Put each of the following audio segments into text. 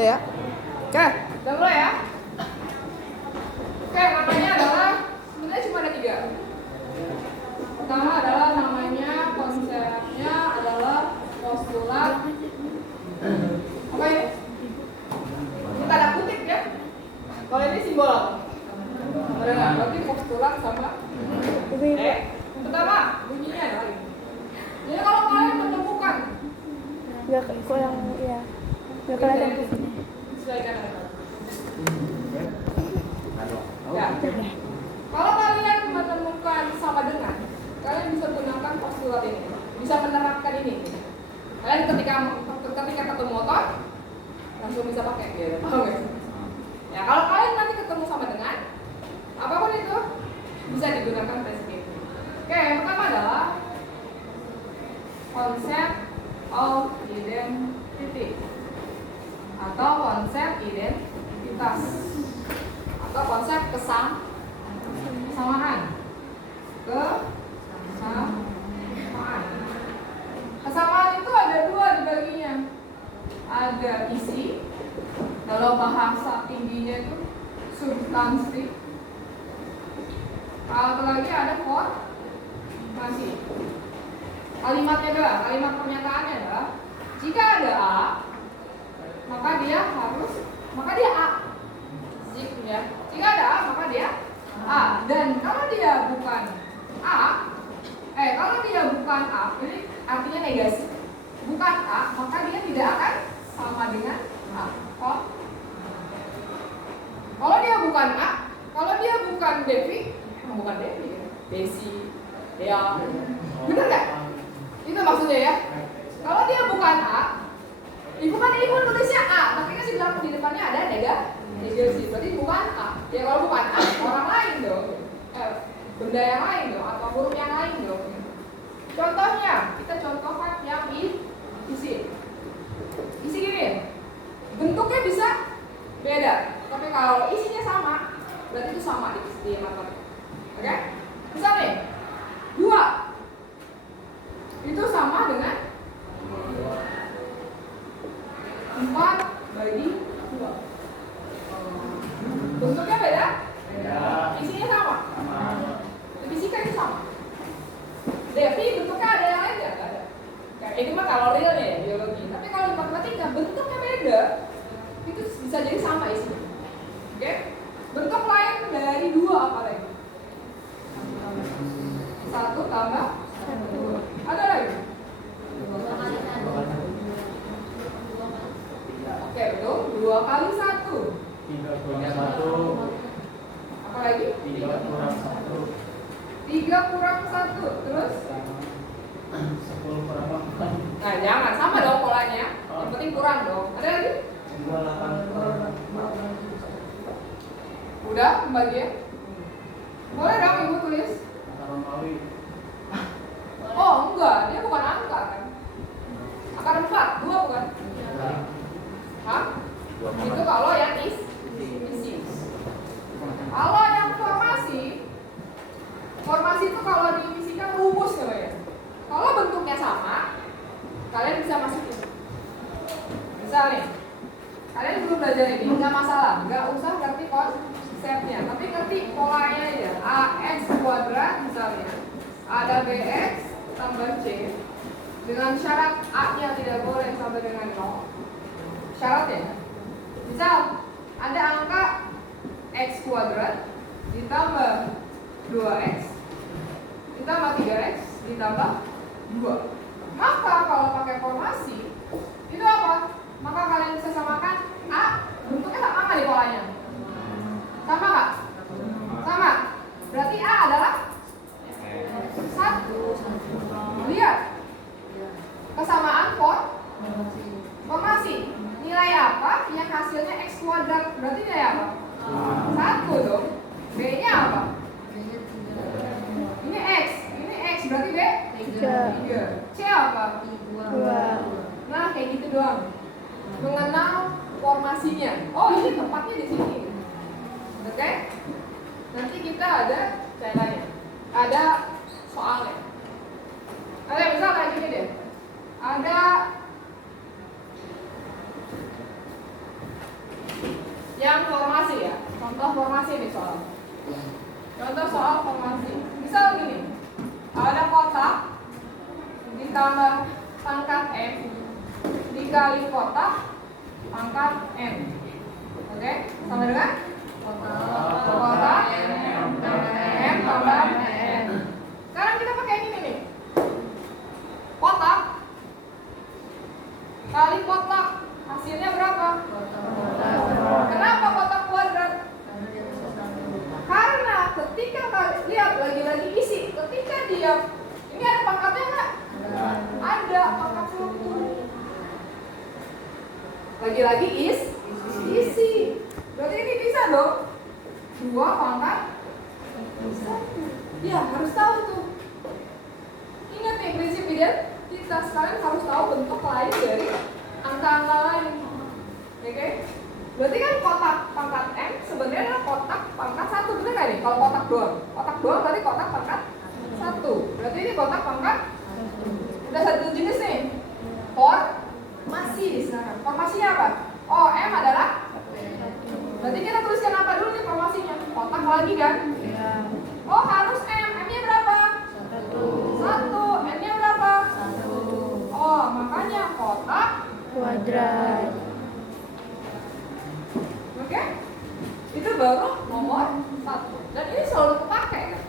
Ya. Oke, udah mulai ya. Oke, namanya adalah sebenarnya cuma ada 3. Pertama adalah namanya, konsepnya adalah postulat. Apa ini? Ini tanda kutip ya. Kalau ini simbol apa? Ada nggak? Berarti postulat sama pertama bunyinya adalah ini. Jadi kalau kalian menemukan nggak kurang ya nggak kelihatan di sini. Sesuaikan ya. Kalau kalian menemukan sama dengan, kalian bisa gunakan postulat ini, bisa menerapkan ini. Kalian ketika ketemu motor langsung bisa pakai gitu. Paham nggak? Ya, kalau kalian nanti ketemu sama dengan apapun itu bisa digunakan prinsip ini. Oke, yang pertama adalah konsep of identity atau konsep identitas atau konsep kesamaan. Kesamaan itu ada 2 dibaginya. Ada isi, kalau bahasa tingginya itu substansi. Kalau lagi ada formasi. Kalimatnya doang, kalimat pernyataannya adalah jika ada A, maka dia A. Jika ada A, maka dia A. Dan kalau dia bukan A, ini artinya negasi. Bukan A, maka dia tidak akan sama dengan A. Kalau dia bukan A, kalau dia bukan Desi, Dea, bener nggak? Itu maksudnya ya. Kalau dia bukan A, ibu nulisnya A, tapi kan di depannya ada negasi. Berarti bukan A. Ya kalau bukan A, orang lain dong. Benda yang lain dong, atau huruf yang lain dong. Contohnya, kita contohkan yang isi. Isi gini, bentuknya bisa beda, tapi kalau isinya sama, berarti itu sama di mata. Oke? Misal nih, 2 itu sama dengan 4/2. Bentuknya beda? Isinya sama? Fisika itu sama. Tapi bentuknya ada yang lain nggak? Ada. Kayak ini mah kalau real nih biologi. Tapi kalau di matematika bentuknya beda, itu bisa jadi sama isinya. Oke? Bentuk lain dari 2 apa lagi? 1 tambah 2. Ada lagi? Oke, betul. 2 kali 1. 3 kurang 1. Apa lagi? 3 kurang 1. 3 kurang 1. Terus? 10 kurang 8. Nah, jangan sama dong polanya. Yang penting kurang dong. Ada lagi? 28 kurang 4. Udah pembagian? Boleh dong ibu tulis? Angka Romawi. Oh enggak, dia bukan angka kan? Akar 4, 2 bukan? Hah? Itu kalau yang isi. Kalau yang formasi itu kalau di fisika rumus namanya. Kalau bentuknya sama, kalian bisa masukin. Misal nih, kalian belum belajar ini, nggak masalah, nggak usah ngerti konsepnya, tapi ngerti polanya aja. AX kuadrat misalnya, ada BX tambah C dengan syarat A-nya tidak boleh sampai dengan 0. Syaratnya, misal ada angka X kuadrat ditambah 2X ditambah 3X ditambah 2. Maka kalau pakai formasi itu apa? Maka kalian bisa samakan A, bentuknya sama nggak di polanya? Sama nggak? Sama. Berarti A adalah 1. Lihat kesamaan formasi. Nilai apa yang hasilnya X kuadrat? Berarti nilai apa? 1 dong. B-nya apa? Ini X berarti B? 3. C apa? 2. Nah, kayak gitu doang. Mengenal formasinya. Oh, ini tempatnya di sini. Oke? Nanti kita ada caranya. Ada soalnya. Oke, misal kayak gini deh. Ada yang formasi ya. Contoh formasi nih soal. Contoh soal formasi. Misal gini, ada kotak ditambah pangkat M dikali kotak pangkat M. Oke, sama dengan kotak M tambah N. Sekarang kita pakai ini nih. Kotak kali kotak, hasilnya berapa? Kenapa kotak kuadrat? Karena ketika kalian lihat lagi-lagi isi, ketika dia ini ada pangkatnya nggak? Ada pangkat 1. Lagi-lagi isi. Berarti ini bisa dong 2 pangkat 1. Ya harus tahu tuh. Ingat nih prinsip identitas, kalian harus tahu bentuk lain dari angka-angka lain. Oke? Berarti kan kotak pangkat M sebenarnya adalah kotak pangkat 1, benar nggak nih? Kalau kotak doang berarti kotak pangkat 1. Berarti ini kotak pangkat udah satu jenis nih. Formasi di sana. Formasinya apa? Oh, M adalah. Berarti kita tuliskan apa dulu nih formasinya? Kotak lagi kan? Oh, harus M. M-nya berapa? 1. N-nya berapa? 1. Oh, makanya kotak Kuadrat. Oke? Itu baru nomor 1. Dan ini selalu kepakai kan?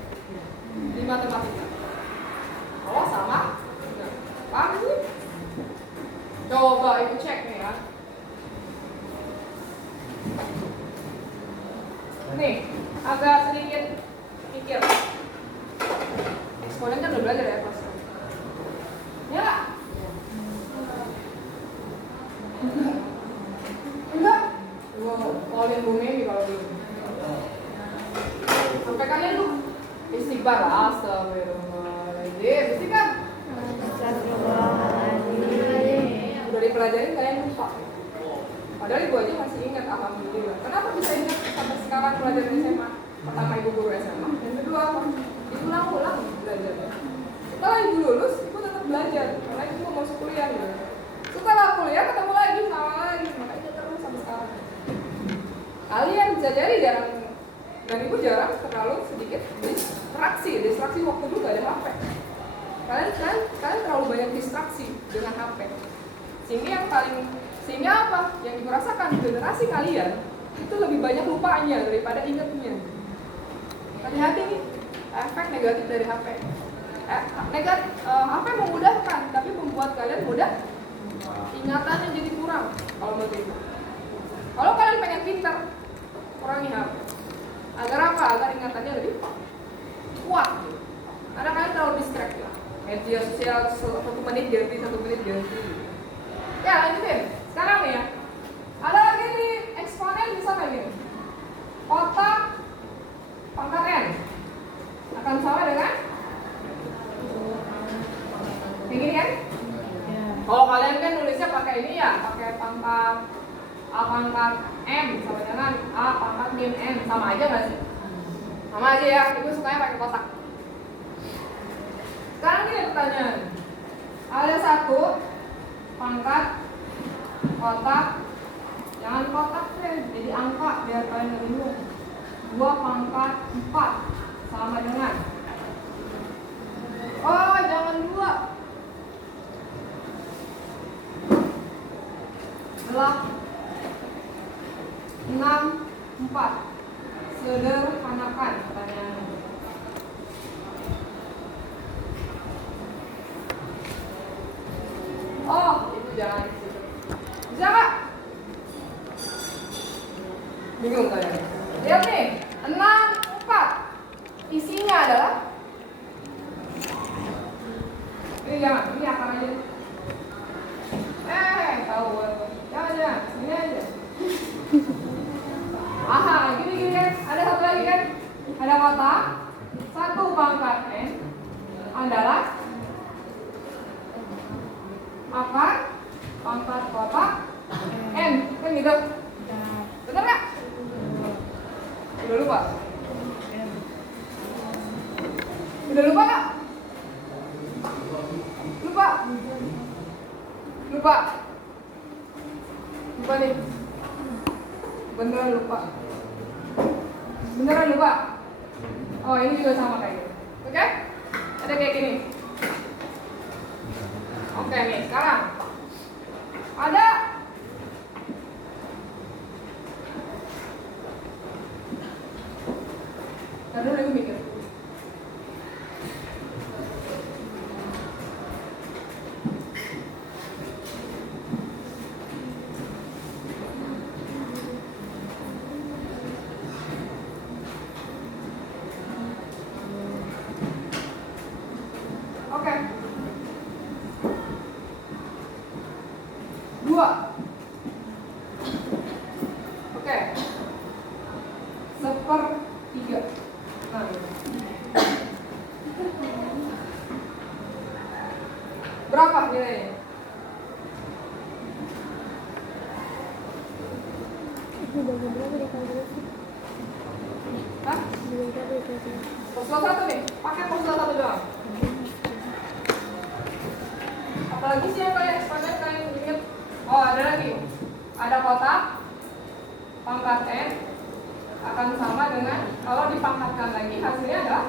Di matematika. Kalau sama, paham sih? Coba ibu cek nih ya. Nih, agak sedikit mikir. Eksponen kan udah belajar ya kelas. Ya nggak? Enggak? Wow, Pauline Bu Memi kalau dulu. Sampai kalian lu istighfar, astagfirullahaladzim. Mesti kan? Udah dipelajarin kalian lupa. Padahal ibu aja masih ingat, alhamdulillah. Kenapa bisa ingat sampai sekarang pelajaran SMA? Pertama ibu guru SMA, yang kedua apa? Diulang-ulang belajarnya. Setelah ibu lulus, ibu tetap belajar karena ibu mau masuk kuliah gitu. Setelah kuliah ketemu lagi sama lagi, makanya terus sampai sekarang. Kalian bisa jadi jarang, dan ibu jarang terlalu sedikit distraksi waktu dulu gak ada HP. Kalian terlalu banyak distraksi dengan HP. Sehingga apa? Yang ibu rasakan di generasi kalian itu lebih banyak lupanya daripada ingatnya. Hati-hati nih, efek negatif dari HP. HP memudahkan, tapi membuat kalian mudah ingatannya jadi kurang. Kalau menurut ibu. Kalau kalian pengen pintar, kurangi HP. Agar apa? Agar ingatannya lebih kuat. Karena kalian terlalu distract ya. Media sosial 1 menit ganti, 1 menit ganti. Ya lanjutin. Sekarang nih ya. Ada lagi nih eksponen bisa kayak gini. Kotak pangkat N akan sama dengan begini kan? Kalau kalian kan nulisnya pakai ini ya, pakai pangkat A pangkat M sama dengan A pangkat min M, sama aja nggak sih? Sama aja ya, ibu sukanya pakai kotak. Sekarang ini pertanyaan. Ada 1 pangkat kotak, jangan kotak deh, jadi angka biar kalian nggak bingung. 2 pangkat 4 sama dengan. Oh, jangan 2. Adalah 6 4. Sederhanakan pertanyaannya. Oh, itu jangan di situ. Bisa nggak? Bingung kalian? Lihat nih, 6 4. Isinya adalah ini jangan, ini akar aja. Tahu jangan, ini aja. Aha, gini kan, ada satu lagi kan, ada kotak 1 pangkat N adalah akar pangkat kotak N, kan gitu. Bener nggak? Udah lupa? Udah lupa nggak? Lupa? Lupa nih. Beneran lupa. Beneran lupa. Oh, ini juga sama kayak gitu. Oke? Ada kayak gini. Oke nih, sekarang ada dulu aku mikir. Oke. 2. Oke. 1/3. Nah, ini. Berapa nilainya? Ini bagi berapa dikalkulasi? Hah? Bagi berapa dikalkulasi? Postulat 1 nih, pakai postulat 1 doang. Apalagi sih yang kalian ingat? Oh, ada lagi. Ada kotak pangkat n akan sama dengan kalau dipangkatkan lagi hasilnya adalah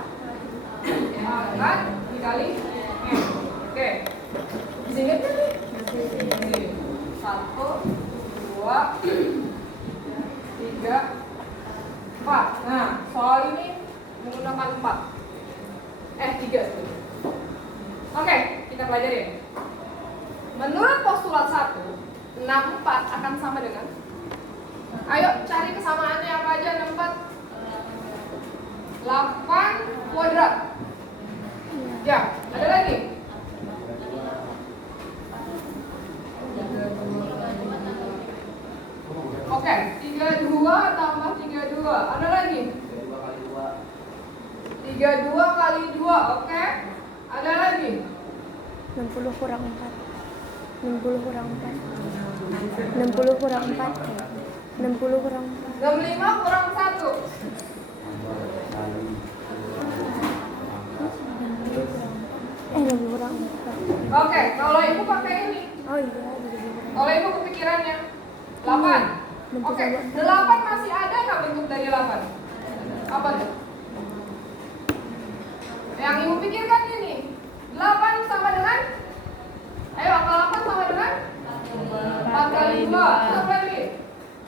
pangkat dikali n. Oke. Bisa ingat kan nih? 1, 2, 3, 4. Nah, soal ini menggunakan 4. 3 sebetulnya. Oke, kita pelajari. Menurut postulat 1, 64 akan sama dengan, ayo cari kesamaannya apa aja 64? 8 kuadrat. Ya, ada lagi? Oke, 32 tambah 32. Ada lagi? 32 kali 2. Oke. Ada lagi? 60 kurang 4. 60 kurang 4. 60 kurang 4. 60 kurang 4. 65 kurang 1. 60 kurang 4. Oke, kalau ibu pakai ini. Oh iya, 60 kurang. Kalau ibu kepikirannya 8. Oke, 8 masih ada nggak bentuk dari 8? Apa tuh? Yang ibu pikirkan ini. 8 sama dengan, ayo angka 8 sama dengan 4 kali 2. Satu lagi.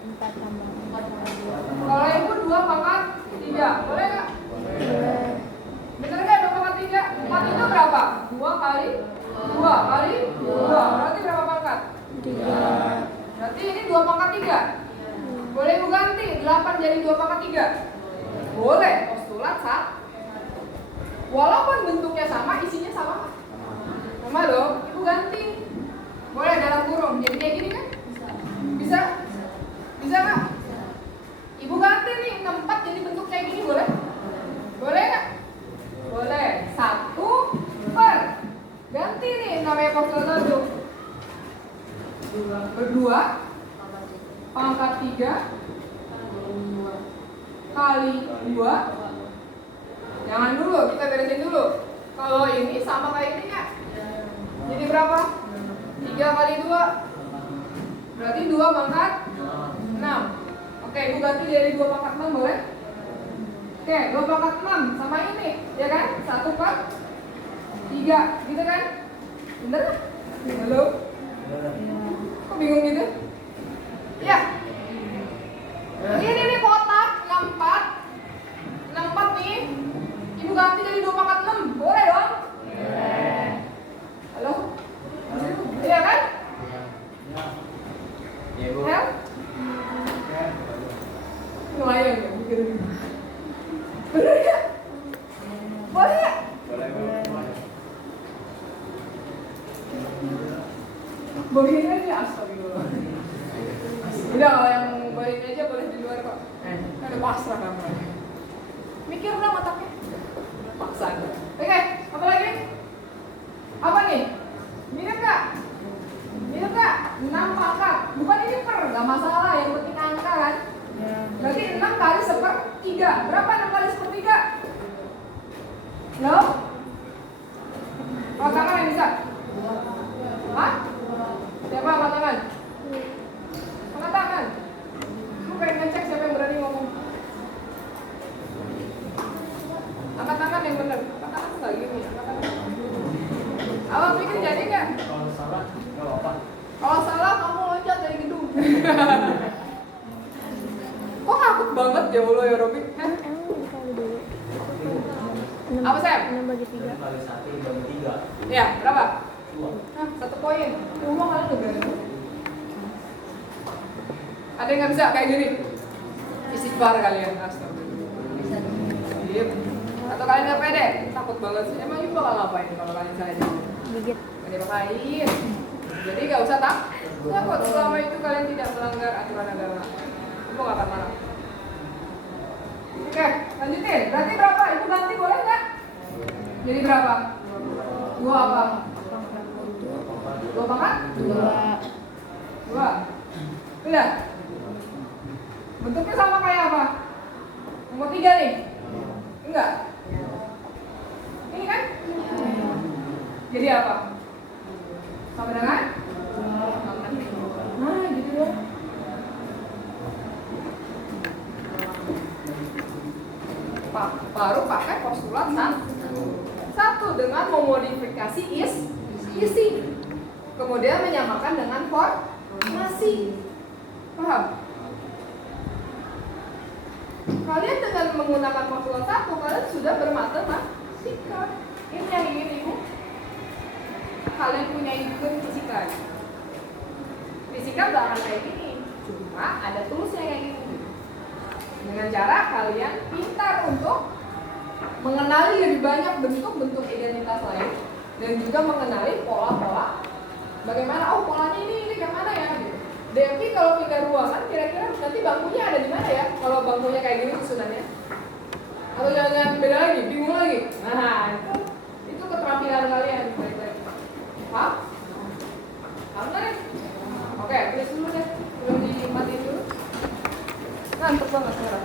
4 tambah 4 tambah 2. Kalau ibu 2 pangkat 3. Boleh nggak? Boleh. Bener nggak 2 pangkat 3? 4 itu berapa? 2 kali 2 kali 2. Berarti berapa pangkat? 3. Berarti ini 2 pangkat 3. Boleh ibu ganti 8 jadi 2 pangkat 3? Boleh. Postulat 1. Walaupun bentuknya sama, isinya sama. Sama dong. Ibu ganti. Boleh dalam kurung. Jadi kayak gini kan? Bisa? Bisa nggak? Ibu ganti nih 64 jadi bentuk kayak gini, boleh? Boleh nggak? Boleh. 1 per. Ganti nih namanya postulat 1. Berdua pangkat 3 kali 2. Jangan dulu, kita beresin dulu. Kalau ini sama kayak ini nggak? Jadi berapa? 3 kali 2. Berarti 2 pangkat 6. Oke, ibu ganti jadi 2 pangkat 6 boleh? Oke, 2 pangkat 6 sama ini, ya kan? 1 per 3, gitu kan? Bener? Halo? Kok bingung gitu? Ya. Ini kotak 64. 64 nih. Ibu ganti jadi 2 pangkat 6. Boleh dong? Boleh. Halo? Iya kan? Ya, Bu. Hel? Ngelayang ya? Mikir gitu. Bener ya? Boleh ya? Begini aja, astagfirullah. Udah, kalau yang balik aja boleh di luar kok. Ada pasrah kamu. Mikir dong otaknya. Paksa. Oke, apa lagi? Apa nih? Mirip nggak? Mirip nggak? 6 pangkat. Bukan ini per, nggak masalah. Yang penting angka kan? Berarti 6 kali 1/3. Berapa 6 kali 1/3? No? Angkat tangan yang bisa? Hah? Siapa angkat tangan? Angkat tangan. Aku pengen ngecek jauh lo ya Robi. Hah? Emang dikali dulu. Apa, Sam? 6 bagi 3. Kali 1 bagi 3. Ya, berapa? 2. Nah, 1 poin. Rumah kalian udah berani. Ada yang nggak bisa kayak gini? Istighfar kalian, astagfirullah. Diem. Atau kalian nggak pede? Takut banget sih. Emang ibu bakal ngapain kalau kalian salah jawab? Gigit. Gak dipakai. Jadi nggak usah takut selama itu kalian tidak melanggar aturan agama. Ibu nggak akan marah. Oke, lanjutin. Berarti berapa? Ibu ganti boleh nggak? Jadi berapa? 2 apa? 2 pangkat? 2. Udah. Bentuknya sama kayak apa? Nomor 3 nih? Enggak? Ini kan? Jadi apa? Sama dengan? Nah, gitu dong. Baru pakai postulat satu dengan memodifikasi isi. Kemudian menyamakan dengan formasi. Paham? Kalian dengan menggunakan postulat 1, kalian sudah bermatematika. Ini yang ingin ibu kalian punya ilmu fisika. Fisika nggak akan kayak gini, cuma ada toolsnya kayak gini. Dengan cara kalian pintar untuk mengenali lebih banyak bentuk-bentuk identitas lain dan juga mengenali pola-pola. Bagaimana? Oh, polanya ini yang mana ya? Gitu. Devi kalau pindah ruangan, kira-kira nanti bangkunya ada di mana ya? Kalau bangkunya kayak gini susunannya, atau jangan beda lagi, bingung lagi. Nah, itu keterampilan kalian. Baik-baik. Paham? Paham kan? Oke, tulis dulu deh. Belum dimatiin dulu. Ngantuk banget sekarang.